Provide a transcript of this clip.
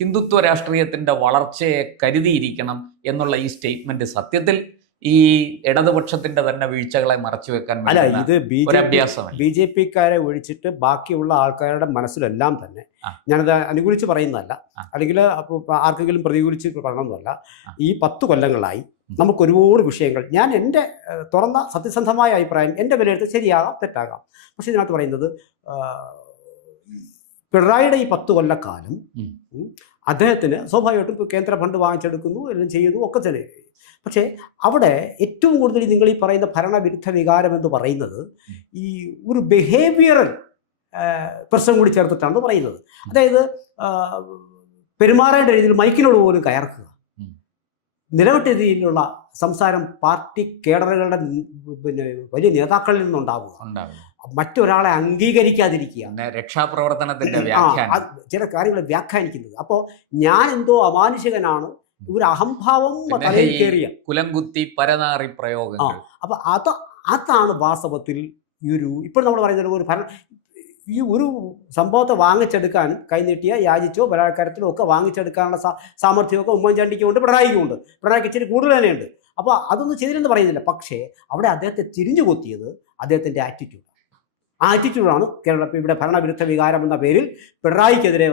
ഹിന്ദുത്വ രാഷ്ട്രീയത്തിന്റെ വളർച്ചയെ കരുതിയിരിക്കണം എന്നുള്ള ഈ സ്റ്റേറ്റ്മെന്റ് സത്യത്തിൽ ഈ ഇടതുപക്ഷത്തിന്റെ തന്നെ വീഴ്ചകളെ മറച്ചുവെക്കാൻ അല്ല, ഇത് ഒരു അഭ്യാസമല്ല. BJP-ക്കാരെ ഒഴിച്ചിട്ട് ബാക്കിയുള്ള ആൾക്കാരുടെ മനസ്സിലെല്ലാം തന്നെ, ഞാനത് അനുകൂലിച്ച് പറയുന്നതല്ല, അല്ലെങ്കിൽ ആർക്കെങ്കിലും പ്രതികൂലിച്ച് പറയണമെന്നല്ല, ഈ 10 കൊല്ലങ്ങളായി നമുക്ക് ഒരുപാട് വിഷയങ്ങൾ, ഞാൻ എൻ്റെ തുറന്ന സത്യസന്ധമായ അഭിപ്രായം, എൻ്റെ വിലയിരുത്തൽ ശരിയാകാം തെറ്റാകാം, പക്ഷെ ഇതിനകത്ത് പറയുന്നത് പിണറായിയുടെ ഈ 10 കൊല്ലക്കാലം അദ്ദേഹത്തിന് സ്വാഭാവികമായിട്ടും കേന്ദ്ര ഫണ്ട് വാങ്ങിച്ചെടുക്കുന്നു, എല്ലാം ചെയ്യുന്നു, ഒക്കെ തന്നെ. പക്ഷേ അവിടെ ഏറ്റവും കൂടുതൽ നിങ്ങൾ ഈ പറയുന്ന ഭരണവിരുദ്ധ വികാരം എന്ന് പറയുന്നത് ഈ ഒരു ബിഹേവിയറൽ പ്രശ്നം കൂടി ചേർത്തിട്ടാണ് പറയുന്നത്. അതായത് പെരുമാറേണ്ട രീതിയിൽ മൈക്കിനോട് പോലും കയർക്കുക, നിലവിട്ട രീതിയിലുള്ള സംസാരം പാർട്ടി കേഡറുകളുടെ വലിയ നേതാക്കളിൽ നിന്നുണ്ടാവുക, മറ്റൊരാളെ അംഗീകരിക്കാതിരിക്കുക, രക്ഷാപ്രവർത്തനത്തിന്റെ ചില കാര്യങ്ങൾ വ്യാഖ്യാനിക്കുന്നത്. അപ്പോൾ ഞാൻ എന്തോ അമാനുഷികനാണ്, ഒരു അഹംഭാവം തലയിൽ കയറിയ കുലംകുത്തി പരനാറി പ്രയോഗങ്ങൾ. അപ്പൊ അതാണ് വാസ്തവത്തിൽ ഇപ്പോൾ നമ്മൾ പറയുന്നത് ഈ ഒരു സംഭവത്തെ വാങ്ങിച്ചെടുക്കാനും കൈനീട്ടിയ യാചിച്ചോ ബലാത്കാരത്തിലോ ഒക്കെ വാങ്ങിച്ചെടുക്കാനുള്ള സാമർഥ്യമൊക്കെ ഉമ്മൻചാണ്ടിക്കും ഉണ്ട്, പിണറായിക്കും ഉണ്ട്. പിണറായിക്ക് ഇച്ചിരി കൂടുതൽ തന്നെയുണ്ട്. അപ്പോൾ അതൊന്നും ചെയ്തില്ലെന്ന് പറയുന്നില്ല. പക്ഷേ അവിടെ അദ്ദേഹത്തെ തിരിഞ്ഞു കൊത്തിയത് അദ്ദേഹത്തിൻ്റെ ആറ്റിറ്റ്യൂഡാണ്. കേരളത്തിൽ ഇവിടെ ഭരണവിരുദ്ധ വികാരം എന്ന പേരിൽ പിണറായിക്കെതിരെ